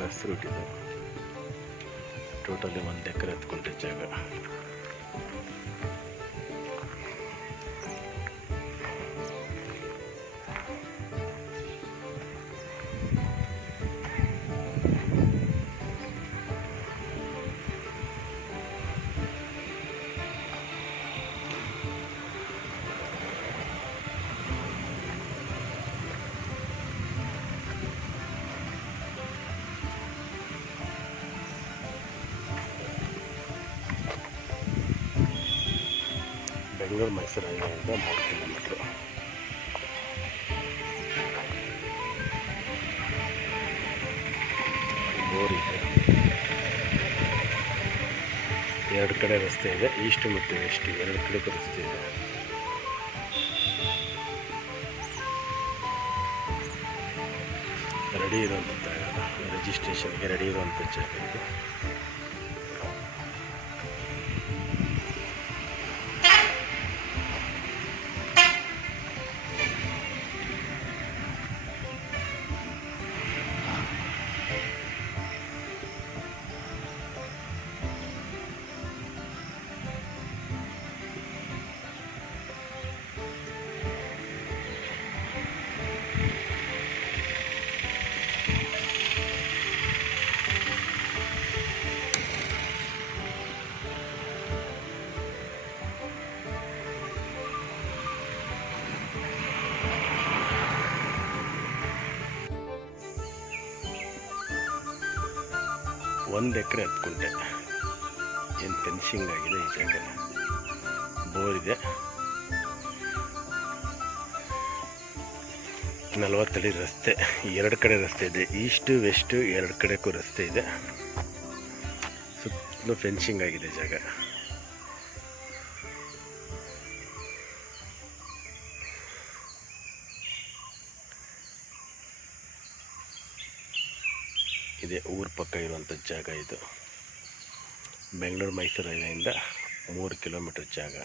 Bus route ಇದು. Totally 1 ಎಕರೆ ಹತ್ಕೊಂಡೆ ಜಾಗ. Bengaluru Mysuru ಹೈವೇಯಿಂದ 3 kilometre. Bore ಇದೆ, 2 ಕಡೆ ರಸ್ತೆ ಇದೆ, ಈಸ್ಟ್ ಮತ್ತು ವೆಸ್ಟ್ 2 ಕಡೆ ರಸ್ತೆ ಇದೆ. ರೆಡಿ ಇರುವಂಥ ಜಾಗ, ರಿಜಿಸ್ಟ್ರೇಷನ್ಗೆ ರೆಡಿ ಇರುವಂಥ ಜಾಗ ಇದು. ಒಂದು ಎಕರೆ 10 ಗುಂಟೆ. ಏನು ಫೆನ್ಸಿಂಗ್ ಆಗಿದೆ ಈ ಜಾಗ. ಬೋರ್ ಇದೆ, 40 ಅಡಿ ರಸ್ತೆ, 2 ಕಡೆ ರಸ್ತೆ ಇದೆ, ಈಸ್ಟ್ ವೆಸ್ಟ್ 2 ಕಡೆಗೂ ರಸ್ತೆ ಇದೆ. ಸುತ್ತಲೂ ಫೆನ್ಸಿಂಗ್ ಆಗಿದೆ ಜಾಗ. ಇದೆ ಊರ ಪಕ್ಕ ಇರುವಂಥ ಜಾಗ ಇದು. ಬೆಂಗಳೂರು ಮೈಸೂರು ಹೈವೇಯಿಂದ 3 ಕಿಲೋಮೀಟರ್ ಜಾಗ.